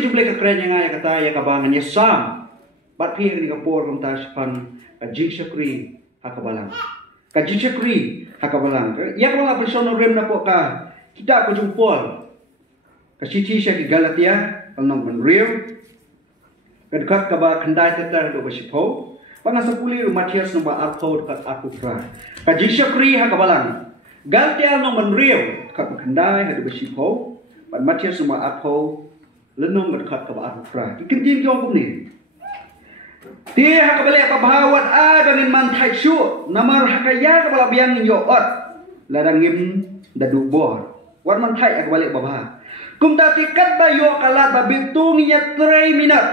jumlah kekeren yang ayah kata ya kabangan ya sam. Bat pihak ni kapor kum ta sepan kajing syakri hakabalang. Kajing syakri hakabalang. Ya kalau personal rem na po ka kita ko jumpol. Kasiti siya ki Galatia kanong Real. Kadkat ka ba kandai tetar do basipo. Pangasapuli Matias no ba arthod kat aku pra. Kajing syakri hakabalang. Galatia no Real kat kandai do basipo. Pan Matias no ba arthod lenong berkat ke bawah pra. Ikentin jong kum ni. Dia hak balik pabawat bangin mantai syu namar hakaya ke bala biang yo ot. Ladang ngim dadu bor. Wat mantai ak balik babah. Kum ta tikat ba yo kalat ba bitung nya 3 minit.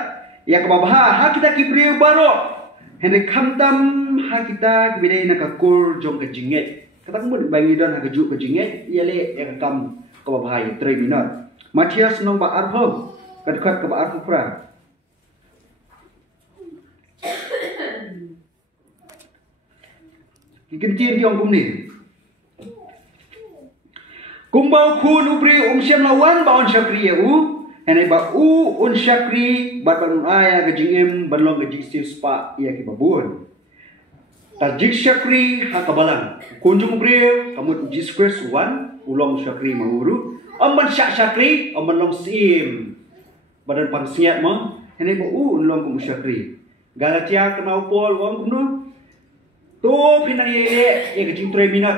Ya ke babah ha kita kibriu baro. Henry kamtam ha kita kibidai na kakur jong ke jinget. Kata kum bangi don ha keju ke jinget yale ya kam ke babah 3 minit. Matias nong ba arhom kadkat ke ba arhom pra. Ikentin tiong kum ni. Kumbau kun ubri siam lawan ba on syakri ya henai ba un syakri bat ban aya ke jingem banlong ke jing spa ya ke babun. Tajik syakri hakabalang. Kunjung ubri kamu Jesus Christ wan ulong syakri mahuru. Amban syakri amban long sim. Badan pangsiat mo henai ba ulong kum syakri. Galatia kenau pol wang kum no. Tu pinang ye ke jing 3 minit.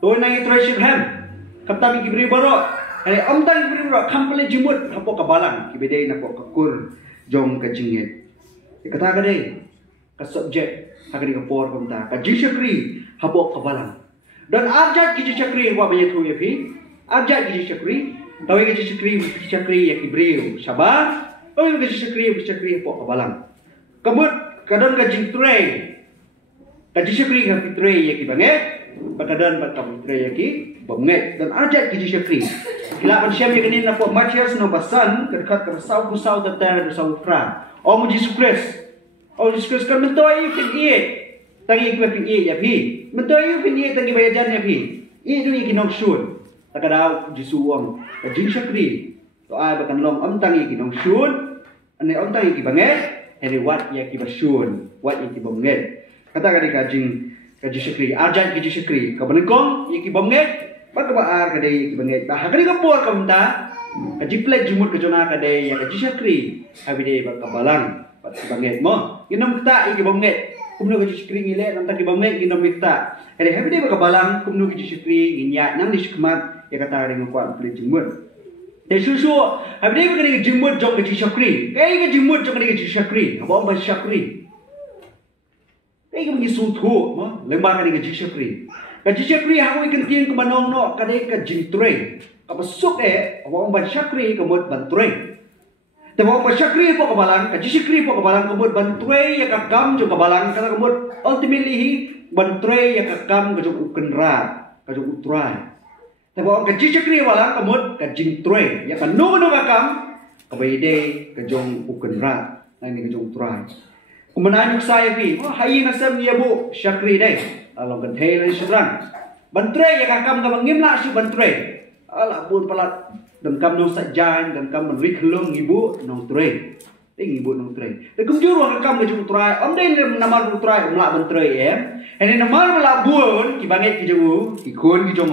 Tu nang 3 shibham. Kapta mi kibri baro. Henai amtan kibri baro kampale jimut hapo kabalang kibedai nako kakur jong ke jinget. Kata kadai ka subject hagari kapor kumta ka jishakri hapo kabalang. Dan arjat ki jishakri wa banyak tu ya fi. Arjat ki jishakri tawi ki jishakri ya kibri syabah. Tawi ki jishakri hapo kabalang. Kamut kadon ka jingtray. Ka jishakri ka fitray ya ki banget. Bakadon bat ka fitray ya ki banget dan arjat ki jishakri. Kila pan syam ya kanin na po Matias no basan dekat ka saw tetar saw fra. O mo Jesus Christ. O Jesus Christ kan mentoy fin iet. Tangi ko fin iet ya pi. Mentoy fin iet tangi bayajan ya pi. I du ki nok shun. Takadaw jisuwang ka jishakri. To ay bakan long am tangi ki nok shun. Ane am tangi ki banget. Henry wat ya ki basyun. Wat ya ki banget. Kata ka ka jishakri. Arjat ki jishakri. Ka banengkong ya ki banget. Pagkabaar kadai ki banget. Bahagari ka por kamta. Ka jiplet jumut ka jona kadai ya ka jishakri. Habide pagkabalang. Pat banget mo. Ginom kita iki banget. Kumno ka jishakri ngile nang ki banget ginom kita. Hari habide pagkabalang kumno ki jishakri nginya nang diskmat ya kata ring kuat plit jumut. Te susu habide ka ring jumut jong ka jishakri. Kai ka jumut jong ka jishakri. Abo ba jishakri. Kai ka ngisu thu mo. Lembar ka ring jishakri. Kajishakri hawi kentin ke manong no kadai ka jingtre. Kapasuk awang ban syakri kemud bantre. Tapi awang ban syakri po kabalang, kajishakri po kabalang kemud bantre ya kakam jo kabalang kata kemud ultimately hi bantre ya kakam kajong ukenra, kajong utrai. Tapi awang kajishakri walang kemud kajingtre ya kanu kakam kabayde kajong ukenra, ini kajong utrai. Kemenangan saya pi, hayi nasam ya bu syakri deh. Along kan thei serang bantre ya kakam ka ngimla su bantre ala pun palat dan kam no sajan dan kam rik long ibu nong tre ibu nong tre te kum juru kakam ka jung trai om dei namar trai umla bantre ene namar la bun ki banget ki jung ki kun ki jung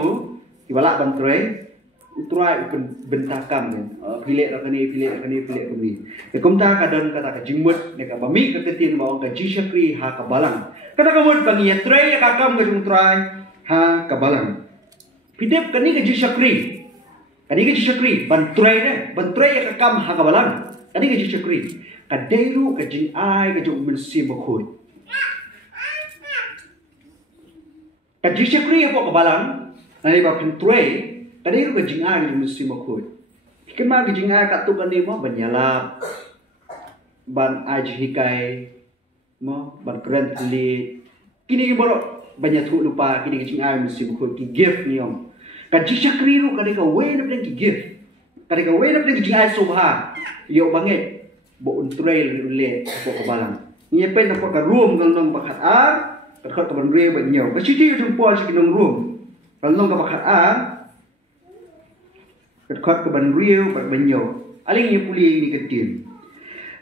ki balak bantre utrai bentakam kan pilek rakani kami te kum ta kadon kata ka jingmut ne ka bami ka tetin baong ka jishakri ha ka balang kata kamud pangiya tray ya kakam ka jung tray ha ka balang pidep kani ka jishakri ban tray ya kakam ha ka balang kani ka jishakri ka deiru ka jing ai ka jung mensi bakhut ka jishakri po ka balang nai ba pin tray kadai ka jing ai ka jung mensi bakhut kema ka jing ai ka tu kani mo banyalap ban ajhikai mo berkeren telit kini baru banyak tu lupa kini kecing ay mesti buku ki gift ni om kaji syakri ru kadai ka way na ki gift kadai ka way na kecing ay subha yo banget bo untrail le po ka balang ni pen na po ka room kang nang bakat ar ka ka ban re ban nyaw ka sidi yung po si kinong room kang nang ka bakat ar ka ban re ban nyaw aling ye puli ni ketin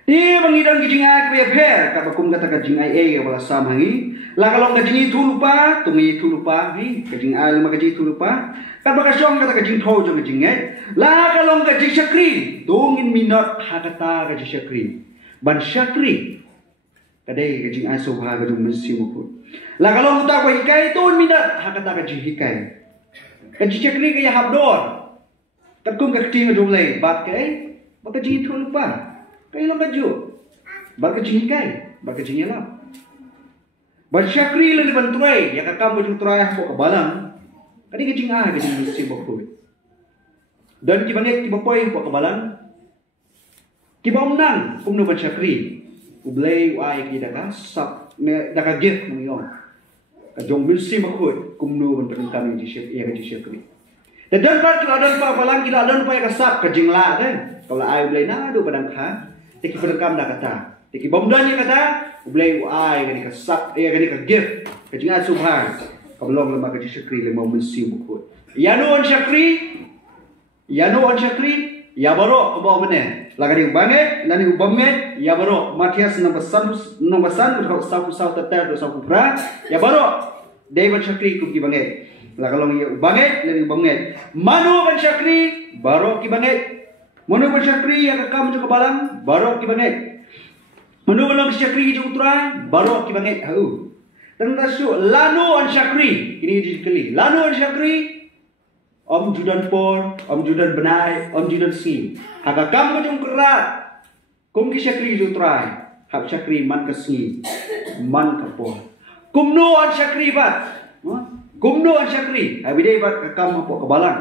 ti bangidang kijinga ke pher ka bakum kata kijinga e wala samhangi la kalong kijingi thulupa tungi thulupa hi kijinga lima kijingi thulupa ka bakasong kata kijing tho jong kijinga la kalong kijing syakri dongin minot hakata kijing syakri ban syakri kadai kijing asobha kijing mesi mukut la kalong ta ko hikai ton minot hakata kijing hikai kijing syakri kaya habdor kum ka kijing jong le bat kai baka kijing thulupa kayo lang kadyo. Baka jingkay. Baka jingyala. Baka syakri lang iban turay. Ya kakam mo yung turay ako kabalang. Kani ka jingay. Kasi yung sibok ko. Dan kibangit kibapoy ako kabalang. Kibaumnang. Kung naman syakri. Ublay uay kita ka. Sap. Naka-gift ng iyon. Kadyong milsim ako. Kung naman pa rin kami iya ka syakri. Dan pa kiladan pa palang kiladan pa yung kasap. Kajingla din. Kalau ay ublay na. Ado padang ka. Tiki perekam dah kata, tiki bomdan ni kata, ublay uai kani kasak, kani ka gift, kajingan subhan, kablong lemah kaji syakri lemah mensi buku. Yanu on syakri, ya baro kabaw mana, lagari ubanget, nani ubanget, ya baro Matias nombasan berhak sapu teter do sapu pra, ya baro David syakri kuki banget, lagalong ya ubanget, nani ubanget, manu ban syakri, baro ki banget. Manu bersyakri yang kakam juga balang, baru kibanget. Manu balang syakri juga uturai, baru kibanget. Dan rasu lanu an syakri ini dikali. Lanu an syakri, om judan por, om judan benai, om judan si. Kakam juga kerat, kum ki syakri juga uturai. Hab syakri man kesni, man kapor. Kumno an syakri bat, kumno an syakri. Habidai bat kakam apa kebalang.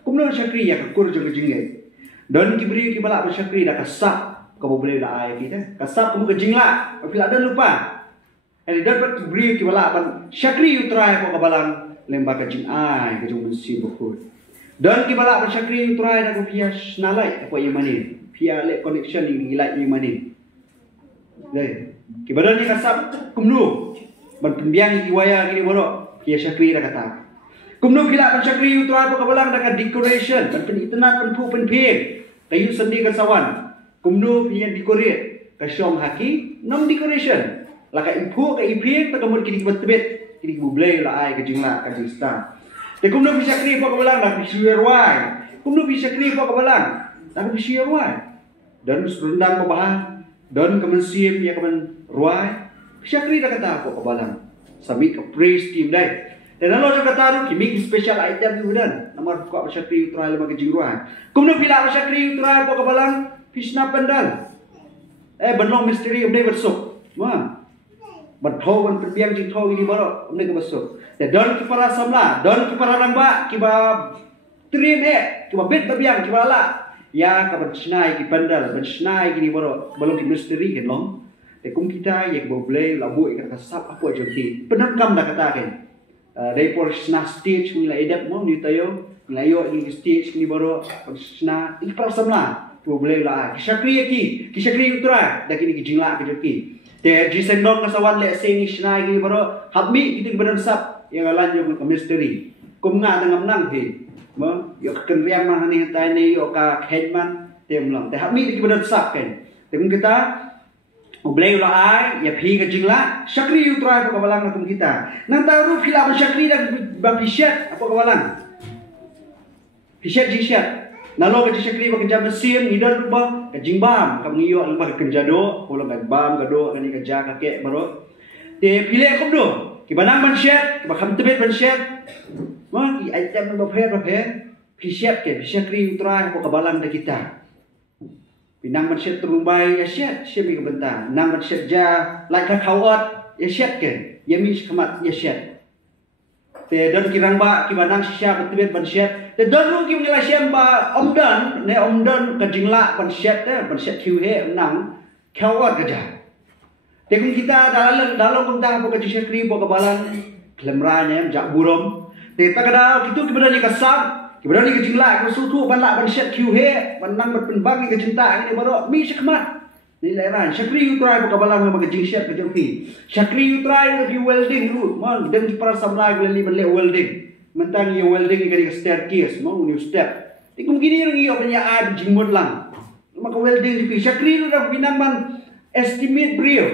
Kumno syakri ya kakur jeng jengge. Dan kibri kibala syakri dah kasap kamu boleh dah ayat kita. Kasap kamu kejingla. Apabila ada lupa. Jadi dapat kibri kibala syakri utrai kau kabalang lembah kejing ay kejung mensi bukut. Dan kibala syakri utrai dah via nalai apa yang mana? Via lek connection ini ilai yang mana? Deh. Kibala ni kasap kumnu. Berpembiang iwaya kini bodoh. Via syakri dah kata. Kumno kila pan syakri utrai pa kabalang dengan decoration pan penitenat pan pu pan pin kayu sendi kasawan kumno pian decorate kasyong haki nom decoration laka ipu ka ipin ta kamur kini betbet kini bublay la ai ka jingla ka jista te kumno bi syakri pa kabalang dak bisiwai kumno bi syakri pa kabalang dak bisiwai dan rendang mabahan dan kemensim ya kemen ruai syakri dak kata pa kabalang sami ka praise team dai. Dan kalau kita taruh kimi special item tu dan nomor buka syakri utrai lemah kejiruan. Kemudian bila syakri utrai apa kabalang fishna pendal. Benong misteri umday bersuk. Wah. Berthau ban perbiang jithau ini baru umday bersuk. Dan kepara samla, dan kepara ramba kiba trim kiba bet perbiang kiba la. Ya kaban snai ki pendal, ban snai gini baru belum di misteri kan long. Kum kita yang boleh labu ikan kasap apa jadi. Penangkam dah katakan. Dari porsi stage ni lah edap mau ni tayo layo ni stage ni baru porsi ini perasaan tu boleh lah syakri syakri utara dah kini kijingla kejoki te jisendong kasawan le sing isna ni baru habmi kita beransap yang lanjut ke misteri kumnga dengan menang he mo yo kenriang man ni tai ni yo ka headman temlang te habmi kita beransap kan dengan kita Ublay ulai ya phi ka jingla syakri utrai apa kabalang nakum kita nang taru phila syakri dak bapishat apa kabalang pishat jishat nalo ka syakri ba kenja mesin ngidar ba ka jingbam ka ngiyo alba ka kenja do polo ka bam ka do kani ka ja ka ke baro te phile kum do ki banang ban shat ba kham tebet ban shat ma ki item ba phe pishat ke syakri utrai apa kabalang dak kita Pinang manusia terumbai ya syat syami kebentang. Nang manusia ja like kawat ya syat kan. Ya mi kemat ya syat. Te don kirang ba kibanang sya betibet ban syat. Te don lu ki ngila syam ba omdan ne omdan ka jingla ban syat ban syat kiu he nang kawat gaja. Te kun kita dalam kun ta apa ka syakri bo kabalan klemranya jak burom. Te takada kitu kibadani kasab Kemudian ni kejingla, kalau suatu banyak bansyat kiu he, banang berpenbang ni kecinta ini baru mi syakmat. Ni lairan. Syakri utrai buka balang memang kejing syat kejing fi. Syakri utrai lagi welding dulu, mon dan para samlai beli welding. Mentang ye welding ni kali staircase, mon new step. Ikum gini ringi apa ya ad jingmut lang. Maka welding di syakri dah binangman estimate brio.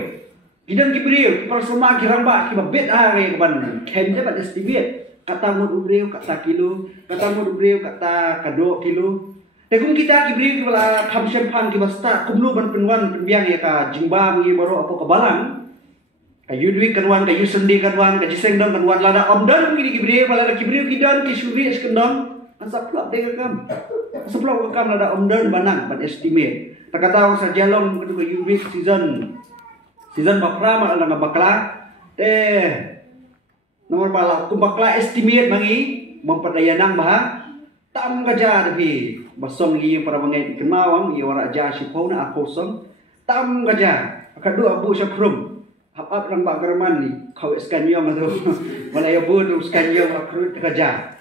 Gidan ki brio persama kiramba ki babet hari keban ken je bat estimate. Kata mud brio kata kilo, kata mud brio kata kado kilo. Tekum kita ki brio ki bala tham sempan ki basta kumlu ban penwan penbiang ya ka jingba ngi baro apa kebalang. Kayu duit kanwan, kayu sendi kanwan, kayu sengdong kanwan lada omdan gini ki brio bala ki brio kidan ki suri skendong. Asaplak dia kam. Asaplak kam lada omdan banang ban estimate. Tak kata sa jalong kedua UV season bakra mal nga bakla nomor bala kum bakla estimate mangi memperdayanang bah tam gaja depi basong li para bangai kenawang i wara ja sipona akosong tam gaja kadua abu syakrum hap lang bagarman ni kau skanyong atu wala ya bu skanyong akru gaja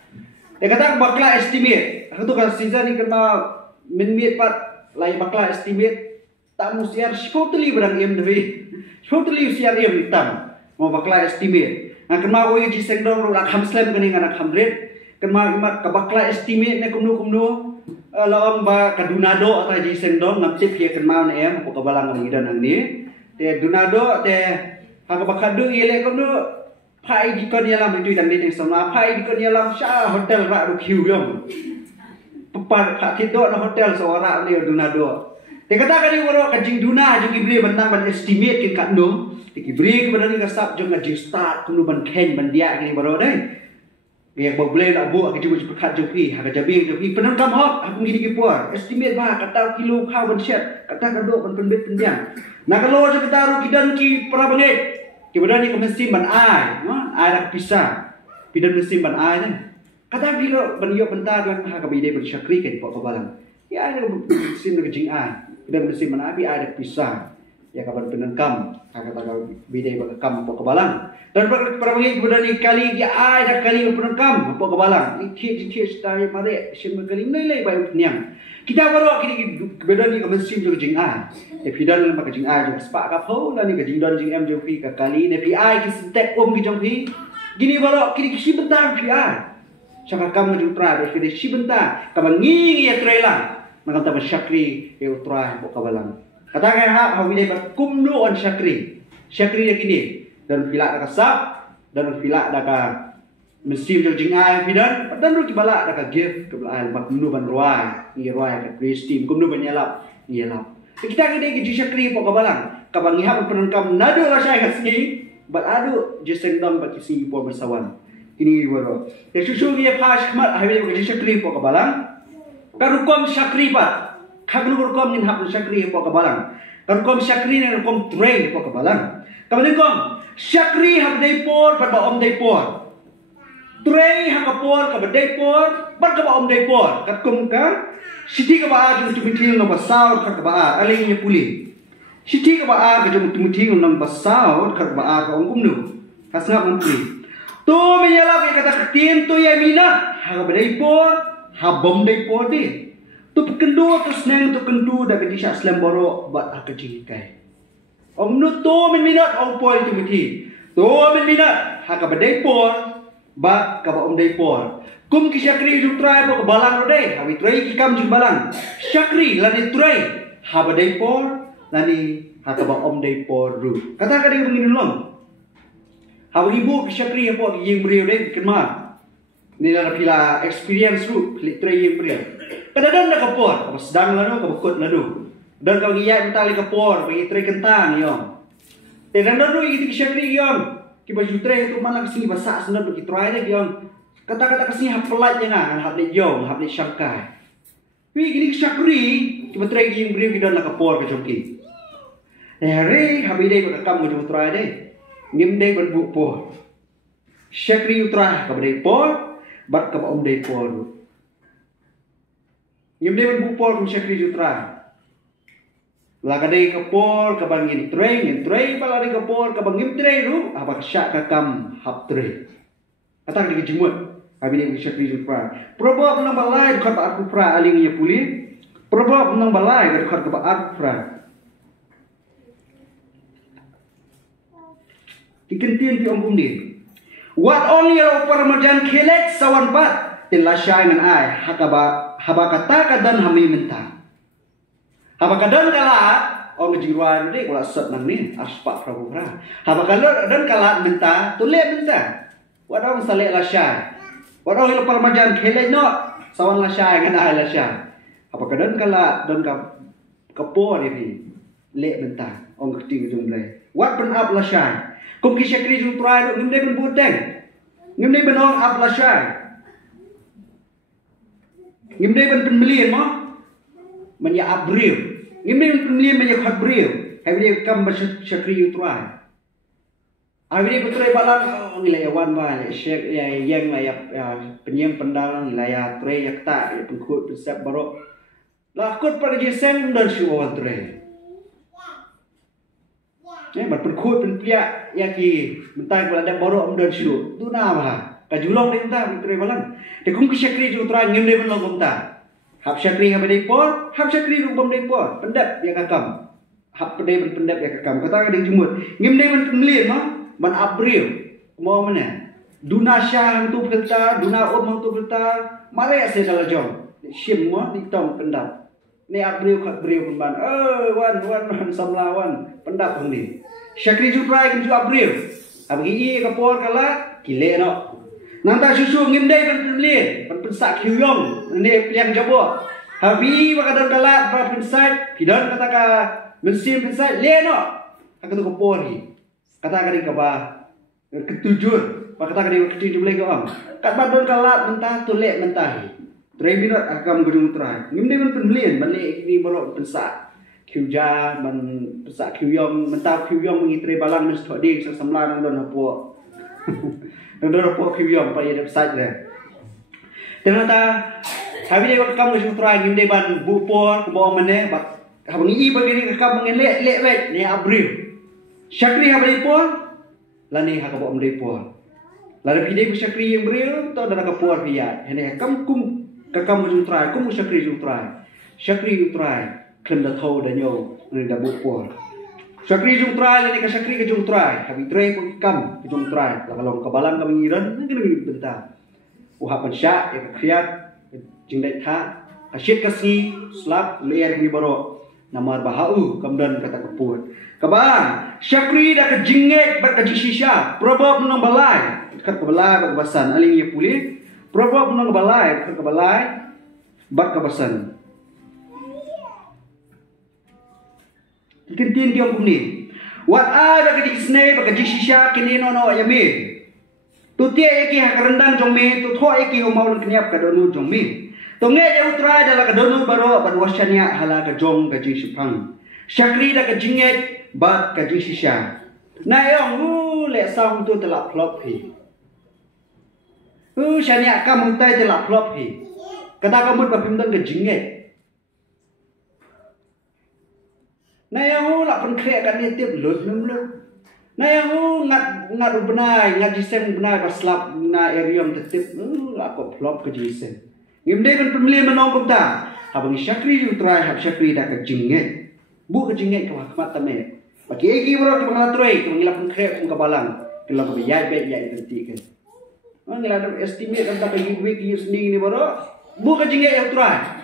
kata bakla estimate tu kan season ni kena minmit pat lai bakla estimate tak musiar totally berang em devi totally siar em hitam mau bakla estimate ang kena oi ji sengdong ro kham slam kani ngana kham red kena imat ka bakla estimate ne kumnu lawan ba kadunado ata ji sengdong ngam chip ye kena ne em ko balang ngi dan ni te dunado te ha ka bakadu ile kumnu phai di kon yalam itu dan ni sama phai di kon yalam sha hotel ra ru kiu yom pepan kak tido na hotel seorang ni dunado. Dia kata kali orang kajing duna jeng ibri benang ban estimate ke kat no. Dia ibri kepada ni kasap jeng kajing start kunu ban ken ban dia kini baru deh. Dia boleh nak buat ke cuba pekat joki, harga jabing joki penang kam hot aku gini ki puar. Estimate bah kata kilo kau ban set, kata kadok ban penbet pendiang. Nak kalau je kata ru kidan ki para bangit. Ki badan ni ke mesin ban ai, ai dak pisah. Pidan mesin ban ai ni. Kata bila beliau bentar dan hak bide bersyakri ke pok kebalang. Ya ada mesin kejing ai. Dan mesin mana abi ada pisah. Ya kabar penengkam hak kata bide berkam pok kebalang. Dan para bagi kemudian ni kali ya ada kali penengkam pok kebalang. Iki style mare sim kali nilai bayu niang. Kita baru kini kemudian ni mesin kejing ai. Pidan mak kejing ai jeng sepak kapau dan ni kejing dan jeng em jeng pi kali ni pi ai ki step om ki jeng pi. Gini baru kini si bentar pi ai. Saka kamu jutra dari kini si bentar kamu ngingi ya trailer nak kata syakri ya utra bok kabalang katakan hak hawi dia kumnu on syakri syakri dia kini dan filak dak sap dan filak dak mesin jeng ai pidan dan ru kibala dak gift ke belah mak kumnu ban ruai ni ruai ke kristim kumnu ban yalap yalap kita kini ke syakri bok kabalang kabang ihap penengkam nado rasai kasih bat adu jesendam bagi Singapore bersawan ini baru. Ya susu dia pas kemat hari ini kerja syakri pok kebalang. Karukom syakri pat. Kaglu rukom ni hap syakri pok kebalang. Karukom syakri ni rukom train pok kebalang. Kamu kom syakri hap daypor pat ba om daypor. Train hap kapor ka ba daypor pat ka ba om daypor. Katkum ka siti ka ba aju tumitil no basaw ka ba aling ni puli. Siti ka ba aju tumitil no basaw ka ba ka om kumnu. Kasngap om puli. Tu menyalap yang kata ketim tu yang mina harga beripor habom dipor di tu kendu tu senang tu kendu dah kerja syak selemboro buat kerja kai om nu tu minat om poi tu miti tu minat harga beripor ba ka om dipor kum ki syakri ju try bo balang rodai hawi try ki kam ju balang syakri lani try ha beripor lani harga om dipor ru kata kali mengin long Hawa ibu syakri yang buat yang beriau deh kenal. Ni lah pila experience lu, pelik try yang beriau. Kadang-kadang nak kapor, apa sedang lalu, kabukut lalu. Dan kalau dia minta lagi kapor, bagi try kentang yang. Kadang-kadang lu itu syakri yang, kita baju try itu mana kesini basah senar bagi try lagi yang. Kata-kata kesini hap pelat jangan, hap lek yang, hap lek syangkai. Wih gini syakri, kita try yang beriau kita nak kapor ke joki. Hari habis dia kita kam ke joki try deh. Ngimdai berbukpor. Syakri utrah kepada por, bat kepada om dai por. Ngimdai berbukpor kum syakri utrah. Lakadai ke por kepada ngin tray balari ke por kepada ngim tray ru, apa syak kakam hap tray. Kata dia jemut, habis dia syakri utrah. Probab nang balai dekat aku pra aling ia puli. Probab nang balai dekat kepada aku pra. Ikan tian ti om kumdi. What only opar majan kelet sawan pat. tilasya ngan ai haba kata kadan hami minta haba kadan kala ong jiwa ni kala sat nang ni aspa prabu pra haba kadan kala minta tule minta wadang sale lasya wadang il parmajan khele no sawan lasya ngan ai lasya haba kadan kala dan kapo ni le minta ong kting jumble wat pen ap lasya kum ki syakri ju trai ngim de ben budeng ngim de ben ong ap lasya ngim de ben penmelian mo man ya abril ngim de ben penmelian man ya khabril hai de kam ba syakri ju trai ai de betrai balang ngila ya wan ba syek ya yang la ya penyem pendal ngila ya tre ya ta ya pengkut pesap barok la kut par je sen dan shu wa tre bat pengkut pen pia ya ki mentai kala da barok dan shu tu na ba ka julong de ta betrai balang de kum ki syakri ju trai ngim de ben lo kum ta hab syakri ha de por hab syakri ru bom de por pendap ya kakam hab pede ben pendap ya kakam kata de jumut ngim de ben penmelian ma man abril mau mana duna syah tu pelta duna om tu pelta mare se dala jom sim mo di tong pendap ni abril pun ban wan samlawan pendap ni syakri ju trai kum ju abril abgi ka por kala kile no nanta susu ngim dai ben penlien ben pensak kyuyong ne yang jabo habi wa kadang kala pra pensat pidan kata ka mensim pensat le no ka tu ko por ni kata ka ba ketujuh pak kata ka kecil boleh ko am kat badon kala mentah tulek mentah treminot akam gedung trai ngim dai ben penlien balik ni bolok pensak kyuja men pensak kyuyong mentah kyuyong mengitre balang mes thoding samla nang don hapo Nandor po kiyong pa yun side le. Ternyata habi de kam ngi try ngim de ban bupor ko mane bak habang i bagini kam ngin le wet ni abril. Syakri habi por lani ha ka bo mde por. La de pide syakri yang bril to dana ka por pia. Hene kam kum ka kam ngi try kum syakri ju try. Syakri ju try klem da tho da nyo ni da bupor. Syakri jung trai ni ka syakri ka jung trai habi trai ko kam ka jung trai la kalong kabalang ka mengiran ngin ngin benta uhapan sya ya kriat jing dai tha asyik kasi slap leer ni baro namar bahau kamdan kata kaput kabang syakri da ka jinget bat ka jisisha probab nang balai kat ka balai ba basan aling ye puli probab nang balai ka balai bat ka basan Kintin dia kumni. Wat ada ke disne baka jisisha kinino no yami. Tu tie eki hakarendang jongmi tu tho eki umaul kniap ka donu jongmi. Tu nge ya utra dala ka donu baro barwashanya hala ka jong ka jisipang. Syakri da ka jinget bat ka jisisha. Na yong le song tu telak plop hi. Syania kam mutai telak plop hi. Kata kamut ba pimdan ka jinget. Na yang la pen krek kan ni tip lut lu. Na yang ngat benai ngat jisen benai baslap na erium tetip la ko flop ke jisen. Ngim de ben pemili menong kum ta. Habang syakri ju trai hab syakri da ke jinget. Bu ke jinget ka hikmat tame. Bagi egi bro ki bangla troi ke ngila pen krek kum kabalang. Kila ko yai be yai tenti kan. Ngila ada estimate kan ta bagi week ki sending ni bro. Bu ke jinget ya trai.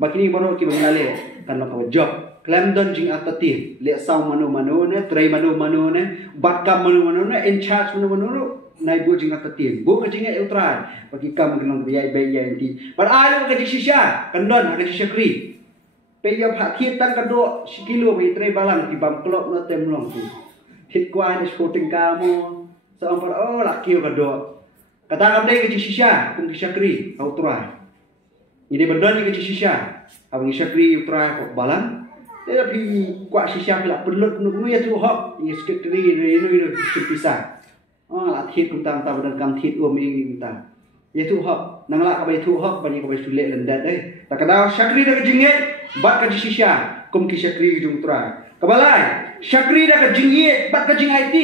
Bagi ni bro ki bangla le kan ko job. Klem don jing atati le saw manu ne tray manu ne batkam manu ne in charge manu nai bu jing atati bu ka jing e utrai bagi kam genong biai enti par alu ka jisisha kandon ka jisakri pe ya pha thiet tang ka do kilo bi tray balang ti bam klop no tem long tu hit kwa ni sporting ka mo sa par la kio ka do kata kam dei ka jisisha kum jisakri utrai ini bendon ni ka jisisha abang jisakri utrai ko balang tapi kuat sisa pula perlut nu ya tu hop ni sekretari ni pisah la thit kum tam tam dan kam thit om ing ta ya tu hop nang la ka bai tu hop bani ka bai sulet lendat ta kada syakri da jinget bat ka sisa kum ki syakri jung tra kabalai syakri da jinget bat ka jing IT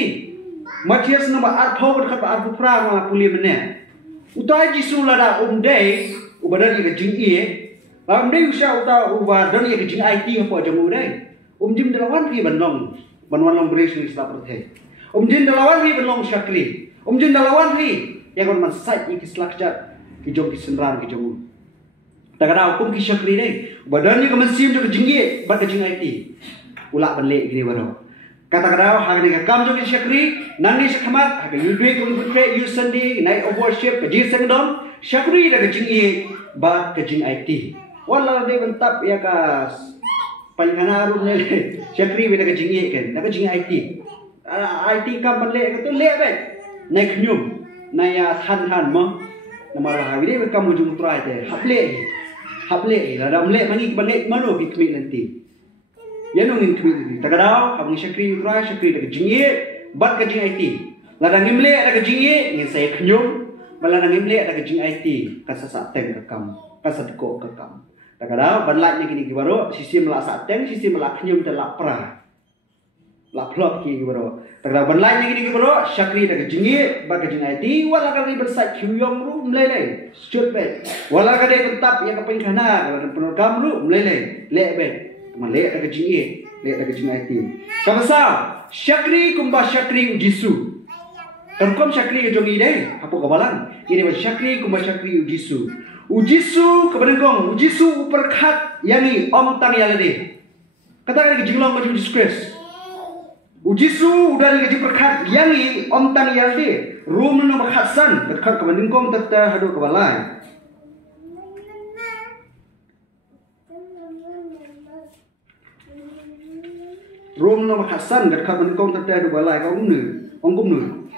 matias nama artho bat ka artho pra ma puli mene utai jisu la da dei ubadan ka jinget Amdei usah uta uba don ye jing IT apa jamu dai. Jim dalawan ri banong long bres ni sta perthe. Jim dalawan ri banong syakri. Jim dalawan ri ya kon man site ik structure. kijong kisenran kijong takadau kum kishakri deh badan ni kemensim jo kejinggi bat kejing IT ulak benlek gini baru kata kadau hang ni kam jo kishakri nani sakhamat hang yudwe kum putre yusandi night of worship kejing sengdom syakri dah kejing bat kejing IT wala de bentap ya kas panjana rum le syakri beda kejing kan dah kejing IT IT kam benlek tu lek bet naik nyum naya han mo nama lah ini kamu jung try te haple la dam le mangi banget mano ki kmi nanti ya no ngin kmi takadau abang syakri try syakri dak jingi bat ka jing IT la dang ngimle dak jingi ngin saya knyum bala dang ngimle dak jing IT ka sa teng ka kam ka sa ko ka kam takadau banlatnya kini gibaro sistem la sa teng sistem la knyum te la pra la plop ki gibaro takadau banlatnya kini gibaro syakri dak jingi bat ka jing IT wala ka ri bersat kyuyong ru mlele shoot bet wala ka de tetap ya ka pengkhana ka program ru mlele le bet teman le dak jingi le dak jing IT ka pasal syakri kumba syakri ujisu kom syakri ke jongi deh apa ka balang ini ba syakri kumba syakri ujisu kebenengkong ujisu perkhat yangi om tang yalade kata ke jinglong macam disgrace ujisu udah digaji perkat yangi om tan yalde rum no makhasan dekat kebeningkong tata hadu kebalai rum no makhasan dekat kebeningkong tata hadu balai kau gumnu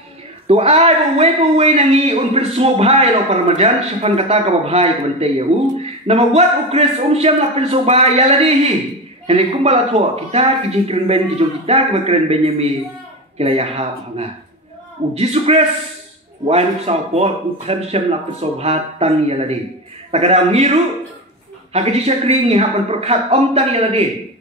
tu ai bu we nangi un perso bhai lo parmajan sifan kata ka bhai kebente yau nama buat ukris syam la perso bhai yalade Ini kumbala tua kita kijing keren ben kijong kita keren ben yami kila ya hab hanga. Ujisu kres wanu sau po ukham syam la persobhat tang yalade. Takada ngiru hakiji syakri ni hapan perkhat om tang yalade.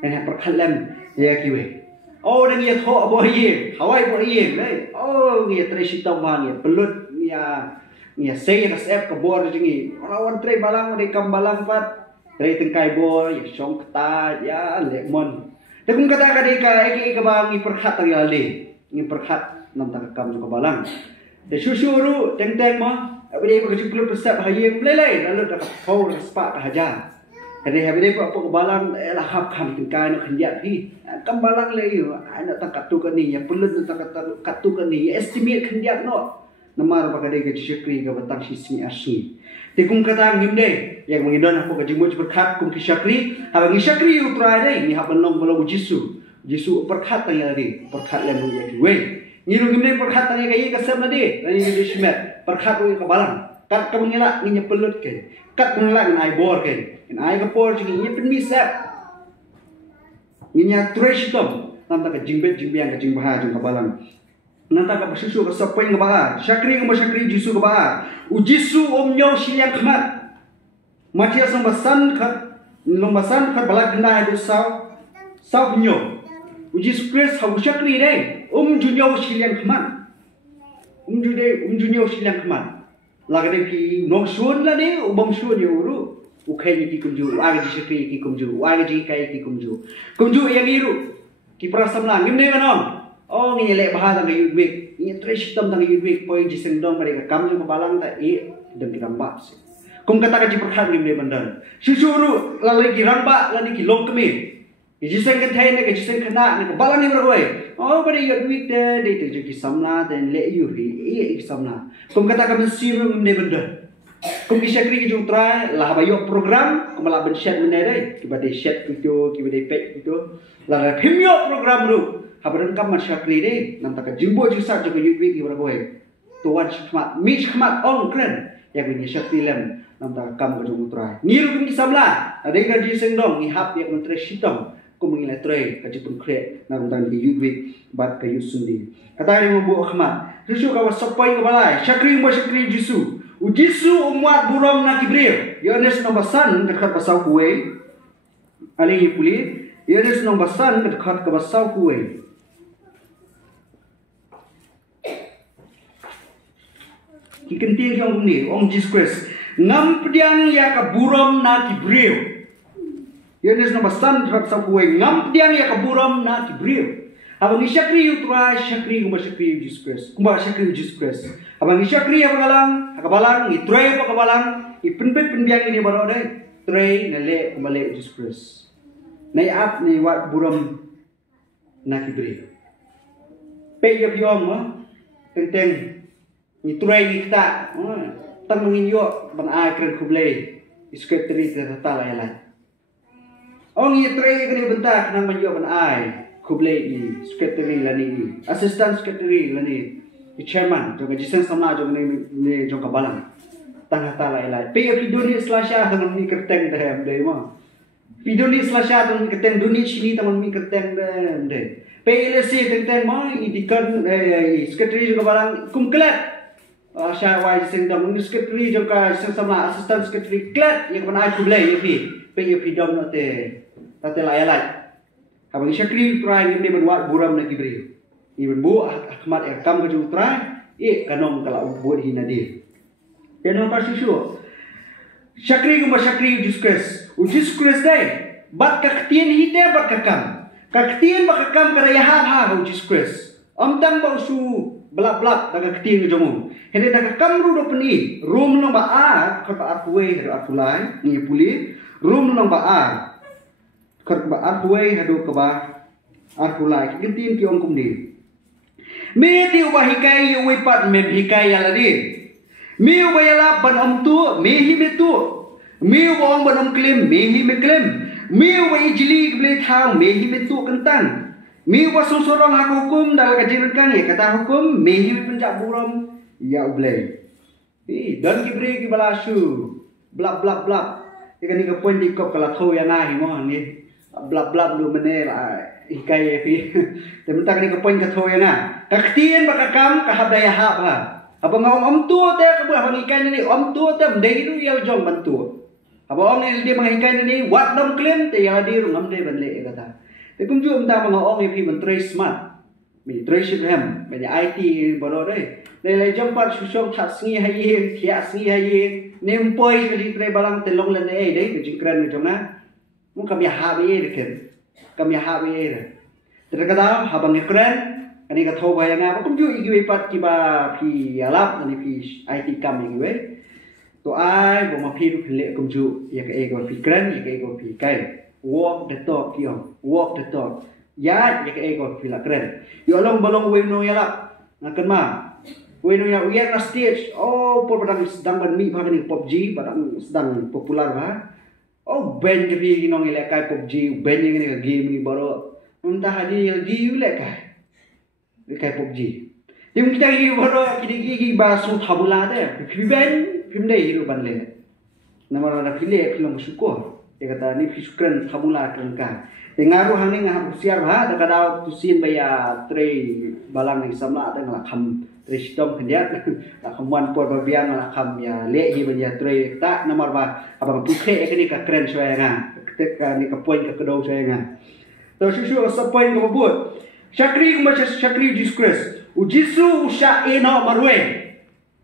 Dan perkhat lem ya kiwe. Oh dan ya tho abo ye hawai bo ye le. Oh ngi tresi taman ya pelut ya sei ka sep ka bor jingi. Lawan tre balang de kam balang pat dari tengkai boy, ya song kata, ya lemon. Tapi kata kadeka, eki bang iperhat tang yalde, iperhat nam tak kam juga balang. De susuru teng mah, abis itu kerja klub besar bahaya melelai, lalu dah kau sepak hajar. Jadi abis itu apa balang lahap kam tengkai nak hendak hi, kam balang lagi, anak tak katukan ni, ya pelut tak katukan ni, estimate hendak no. Nama apa kadeka syakri ke batang sisi asli. Tikung kata ngimde yang mengidon apa kajimu berkat kum syakri abang syakri utrai dai ni hab nong bolo jisu berkat tanya tadi berkat yang lu ya we ngiru ngimde berkat tanya kai ka sem tadi ani di shmet berkat lu ka balang kat ka mengila ni pelut ke kat mengila ngai bor ke ngai ka por jingi ni penmisap ni nya trash tom nam ta ka jingbe yang ka jingbaha jing ka balang nanta ka susu ka sapoy nga ba syakri nga syakri jisu ka ba ujisu omnyo silyang khamat matia sambasan khat lombasan khat balak ganda du saw nyo ujisu kres ha syakri dai junyo silyang khamat junyo silyang khamat lagade ki nong suon la de ubam suon yo ru ukai ni ki kumju aga ji syakri ki kumju aga ji kai ki kumju yang iru ki prasam la ngimne manom oh ni lek bahasa tang yudwik ni trash tam tang yudwik poi jiseng dong mereka kam jo balang ta dem kiramba se kum kata ka ji perkhat ni bandan susuru lalai ki ramba lani ki long kemi jiseng kan thai ne ka jiseng khana ne balang ni roi oh bari yudwik de te ki samna den le yu hi ki samna kum kata ka mesiru ni bandan kum ki syakri ki jung try lah bayo program kum la ben chat ne dai ki bade chat video ki bade page video la phimyo program ru habaran kam syakri de nam tak jimbo jusat jo yudwi ki baragoy tuan khmat mi khmat ong kren ya bi syakri lem nam tak kam jo utrai ngiru ki samla ade ga ji sengdong ni hap ya mentre sitom ko mengila tre ka jipun kre nam tak di yudwi bat ka yusundi kata ni mo khmat risu ka wasapoi ka balai syakri mo syakri jisu ujisu umwat buram na kibril yones nombasan dekat pasau kuwe ali puli yones nombasan dekat ka pasau kuwe Kikenting yang ni, Om Jesus Christ. Ngam pediang ya kaburam na kibril. Yohanes nomor 1 terhadap 10. Ngam pediang ya kaburam na kibril. Abang isyakri utrai syakri kumba syakri Jesus Christ. Kumba syakri Jesus Christ. Abang isyakri apa kalang? Akabalang itrai apa kabalang? Ipenpet penbiang ini baru ada. Trai nale kumba le Jesus Christ. Nai at ni wat buram nakibri. Peyap yom teng itrai ni kita. Tang mengin yo ban ai kren kublai. Isketri tata lain. Ong itrai kini bentak nang menyo ban ai. Kublai ni sekretari lani assistant sekretari lani chairman jo jisen sama jo ne jo kabalang tang hata lai pe video ni slasha tang mi kerteng de ma video ni slasha tang kerteng dunia sini tang mi kerteng de pe lesi teng ma idikan sekretari jo kabalang kumklat sha wai jisen dong ni sekretari jo ka jisen sama assistant sekretari klat yang mana kublai ye pe video no te lai Abang syakri utrai ni berbuat buram nak diberi. Ibu bu Ahmad Ekam ke utrai, kanong kalau buat hina dia. Kanong pas susu. Syakri ke syakri Jesus Christ. Jesus Christ dai. Bat kaktian hite bat kakam. Kaktian bat kakam kada yahab Jesus Christ. Amdang ba usu belak-belak daga kaktian ke jamu. Hene daga kam ru do peni. Rum nang ba kata akuwe do akulai ni puli. Rum nang ba kerba arhuai hadu keba arhulai kintin ki ongkum ni me ti ubah hikai yu wipat me hikai aladi me ubayala ban om tu me hi me tu me ubong ban om klim me hi me klim me ubay ijli ble thau me hi me tu kentan me ubah sorong hak hukum dal kajiran kan ya kata hukum me hi penjak buram ya ublay dan kibri ki balasu blak blak blak ikan ni kapon di kop kala thau ya ngai mo ni blab-blab lu menela ikai fi tementak ni kepoin ka thoya na kaktian bakakam kahabdaya hab ha apa ngom om tu te kabah ikan ni om tu te mdei du ya jong bantu apa ong ni dia mengikan ni wat dom claim te ya di ngam de banle kata te kum ju mta ong fi menteri smart mi trace hem me IT boro dei le jong pat susong that sngi hayin thia sngi hayin nempoi di tre balang te long le nei dei ke jingkran ni jong na kami habi dekat kami habi terkadang habang ekran ani ka thau bayang apa kum ju igi pat kiba pi alap ani pi IT kam igi we to ai bo ma pi ru phile kum ju ya ka ego pi kran ya ka ego pi kai walk the talk walk the talk ya ka ego pi la kran yo long bolong we no ya lap ngakan ma we no ya uya na stage por padang sedang ban mi phagani PUBG padang sedang popular ba oh ben jadi nong ilekai PUBG ben yang ni game ni baru entah hadi di ilekai PUBG tim kita gi baru kini basu tabula de ben film dai hidup banle nama ada film syukur dia kata ni syukran tabula kan tengaru haning ngah usiar ha da kada tusin baya tre balang yang sama ada ngelakam Tristom hendak nak kemuan por babian nak kam ya le hi banya tre tak nomor ba abang pukhe ke ni ka kren soya nga ketika ni ka poin ka kedau soya nga to susu sa poin ka bubut syakri kuma syakri Jesus Christ ujisu usha eno marwe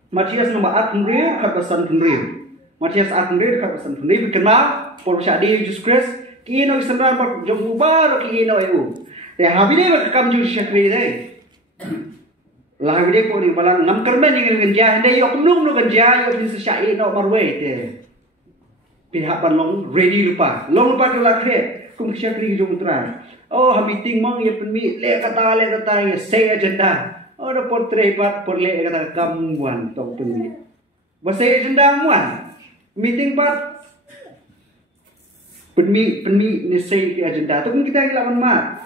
Matias nomor 8 ka pesan penrir Matias 8 ka pesan penrir kenal por syadi Jesus Christ kino isandar par jom bar kino eu te habile ka kam ju syakri dai lah gede ko ni balang ngam kermen ni genja hande yo kumlung no genja yo bisa syai no marwe te pihak balong ready lupa ke lakre kum syakri jong trai oh ha meeting mong ye penmi le kata ya say agenda oh da portrait pat por le kata kamuan tong penmi ba say agenda muan meeting pat penmi ni say agenda tu kita lawan mat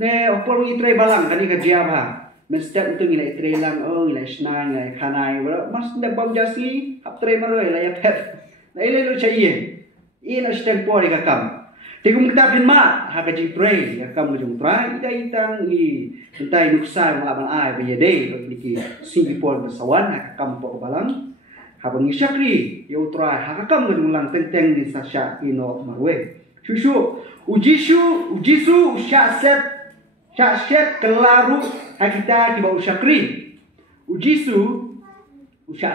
ne opor ni trai balang kan ni kerja ba Mestiap itu nilai trelang, nilai senang, nilai kanai, mas tidak bom jasi, hap tre maroi lah ya pet, nah ini lu cahaya, ini nasi tempo di kakam, tikum kita pinmat, hak kaji tre, kakam ujung tre, ida itang i, entai nuksa melawan ai, bejade, kalau diki Singapore bersawan, kakam pok balang, habang isyakri, ya utrai, hak kakam ujung lang tenteng di sasya ino marwe, susu, ujisu usyak set kelaru kita tiba usyakri ujisu usyak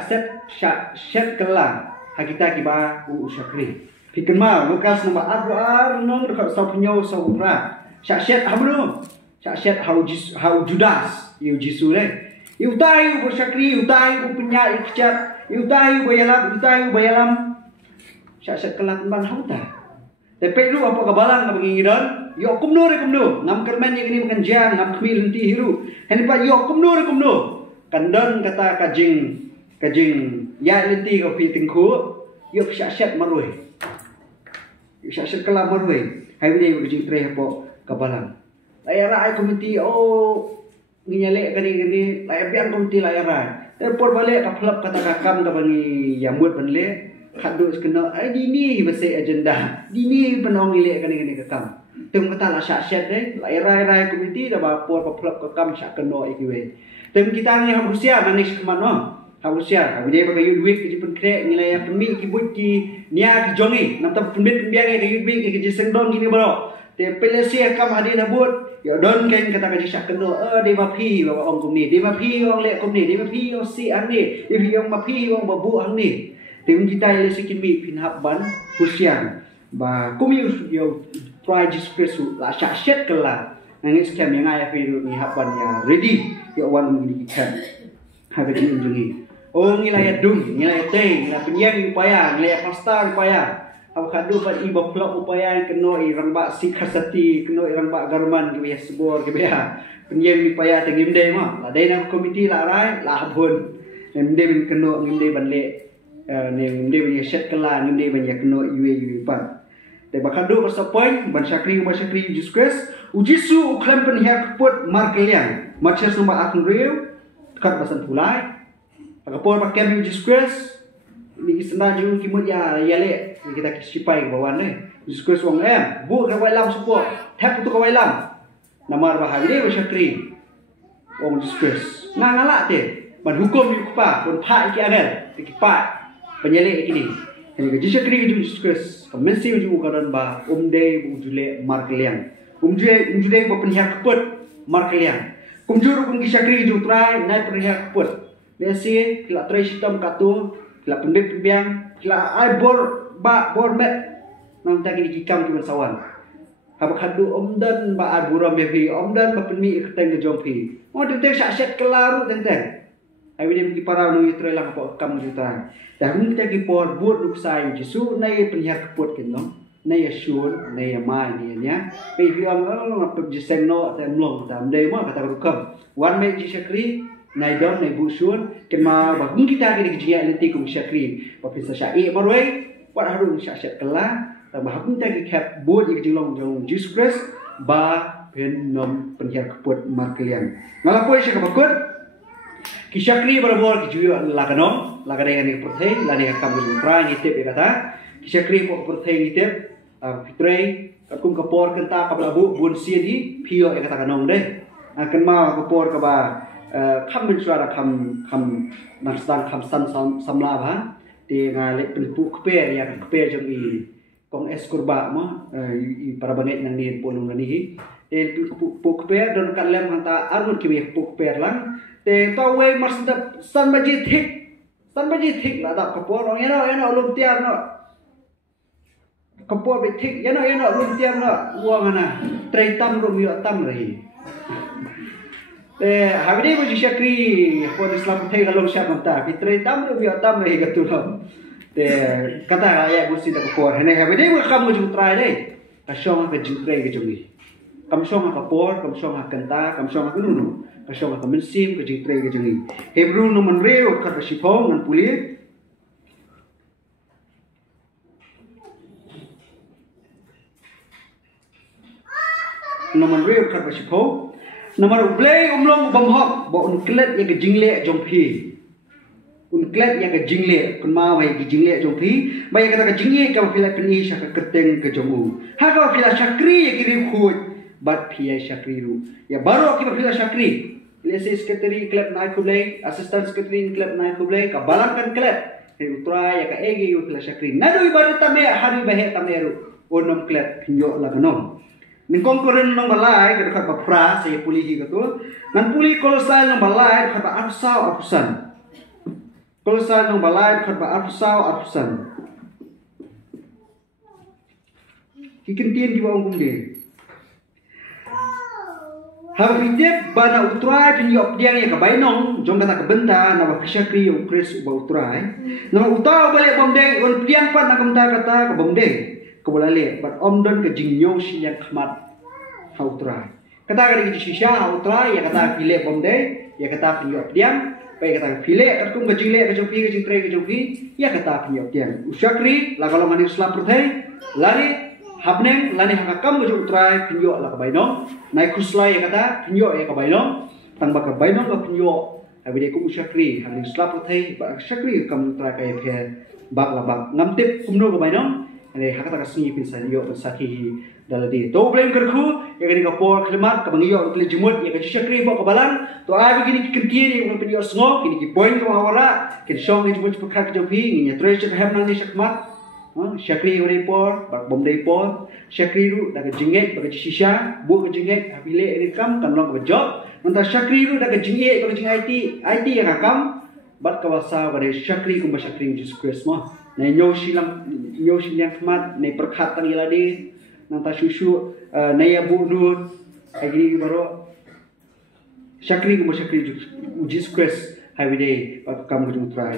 set kelar kita tiba usyakri fikir mau lukas nomor ar nong dekat sau penyo sau ura syak set hamru Syak how Judas iu Jisu deh. Iu tahu bersyakri, iu tahu penyak ikat, iu tahu bayalam. Syak kelak ban hauta. Tapi lu apa kabalang ka bangingidon? Yo kumno ngam kermen yang ini bukan jang ngam kmi renti hiru. Hen pa yo kumno. Kandon kata kajing ya lenti ka pi tingku. Yo syak marui. Yo syak kelak marui. Hai dia kajing tre apa kabalang. Layar komiti nginyalek gani layar biang komiti layar por balik kaplap kata kakam ka bangi yamut banle khadu skena dini base agenda dini penong ilek gani kakam tum kata la syak deh layar komiti da ba por kaplap kakam syak keno ikiwe tum kita ni Rusia manis kemana Rusia abis dia pakai duit ke pen krek nilai pemik kibut ki nia ki jongi nam ta pembit pembiang ke duit ke sendong gini bro te pelesia kam adi nabut ya don kan kata kaji syak keno de mapi bawa ong kumni de mapi ong lek kumni de mapi ong si ang ni de pi ong mapi ong babu ang ni tim kita ile sikin mi pin habban husian ba kumi yo try Jesus Christ la syak kala nang scam yang ai pi ni habban ya ready ya wan ni kan ha kaji unjungi ngilai dung ngilai te ngilai penyang upaya ngilai pasta upaya Avocado pada ibu pelak upaya kena irang bak sikasati kena irang bak garman ke biasa sebor ke biasa penyem upaya tengim deh mah ladai nak komiti lah rai lah pun ngimde kena ngimde banle ngimde banyak set kala ngimde banyak kena iwe pan te bakado bersapoin ban syakri Jesus Christ ujisu uklam penhiak put markelian Matius nomor 8 riu kat basan pulai akapor pakai Jesus Christ ni isna jung kimut ya yale kita kisipai ke bawah ni Jesus wong bu ka wailam support tap tu ka wailam namar bahari dia bersyakri wong Jesus ngalak te ban hukum yu pa pun pak iki adal iki pak penyelek iki ni ini ke syakri Jesus kemensi ju kadan ba umde bujule markelian umjude ba penhiak keput markelian kumjur kum syakri ju try nai penhiak keput besi kila try sistem katu kila pendek pembiang kila ai bor met nam ta kini kikam ki sawan habak hadu omdan ba aburam bebi omdan ba penmi keteng ke jompi tentang syak kelaru tentang ai bini ki para nu itre lang ko kam juta dah mun ta ki por buat luk sai jisu nai penyak pot kenno nai asyun nai ma ni nya pe fi am ngap jiseng no tem long tam dei mo kata rukam wan me ji syakri nai dom nai busun kema ba mun kita ki ji lenti kum syakri ba pisa syai barwai wat harun syak kala ta ba hum ta ki kap buat ki jilong jong Jesus Christ ba pen nom penyak pot markelian ngalapo syak bakut ki syakri barabor ki juyo laganom lagade ni perthei lani kam juntra ni tep kata ki syakri ko perthei ni tep fitrei kum kapor kenta kablabu bun siedi pio kata kanong deh akan ma kapor ka ba kam mensuara kam nasdan kam san samla ba di ngale penpu kepe ya kepe jong i kong es kurba ma i para banget nang ni polung ni el pu kepe don kalem hanta arun ki pu kepe lang te tawe marsda san baji thik la da kapor ong yana ulum tiar no kapor be thik yana ulum tiar no uang ana treitam rum yo tam rahi habis ni syakri pun Islam thei galong syap mata fitre tam ru biar tam rahi gatulam kata ayat busi tak kapor hene habis ni kam ju try dei kasong ka jutre ke jungi kam song ka kapor kam song ka kenta kam song ka nunu ka song ka mensim ka jutre ke jungi Hebrew no menre ka sipong ngan puli no menre ka sipong Nomor play umlong bamhok bo unklet ya ke jingle jongpi unklet ya ke jingle kun ma wai ke jingle jongpi ba ya kata ke jingle ka pila peni syaka keteng ke jongu ha ka pila syakri ya kiri khut bat pia syakri ru ya baru ki pila syakri lesi sekretari klub nai kublai assistant sekretari klub nai kublai ka balankan klub utra ya ka ege yu pila syakri nadu ibadat tame hari bahe tameru onom klub pinjo laganom Ningkong koren nong balai ke dekat bapra saya pulih gitu. Ngan pulih kolosal nong balai dekat ba arsau arusan. Kolosal nong balai dekat ba arusan. Kikin tien di bawang kumde. Habitip bana utrai pinyok diang ya kabainong jong kata kebenta nama Syakri yang Kris uba utrai. Nama utau balik bomdeng on piang pan nak kata kabomdeng. Kebolale bat omdon ke jingnyo si yang khmat ha utrai. Kata kali ke shisha ha utrai ya kata pile bomdeng ya kata pinyok diang. Baik kata pile atkum ke jingle ke jongpi ke jingtre ke jongpi ya kata pinyok diang. Syakri la kalau mani selap rutai lari habneng lani hakakam ke utrai pinyok la kabainong. Naik kuslai ya kata pinyok ya kabainong tang baka bainong ka pinyok habide ku Syakri habis selap rutai ba Syakri kam utrai kaya phe bak la bak ngamtip kumno kabainong ane hakata kasni pin sanyo sakhi daladi to blame kerku ya gani ka por klimat ka bangiyo kle jimut ya ka Syakri ba kabalan to ai begini kentiri un pinyok sngo kini ki point ko awara kin shong ni jimut pakak jopi ni tre chak ham nang ni sakmat Syakri uri por bak bomdei por Syakri ru daga jingek bak shisha bu ke jingek habile ni kam lok ke job nanta Syakri ru daga jingek bak jing IT yang akam bat kawasa pada Syakri kum Syakri Jesus Christ mah na nyo silang khmat ne perkhat tang ilade nanta susu na ya bu nur agri baro Syakri kum Syakri Jesus Christ habile bak kam ke try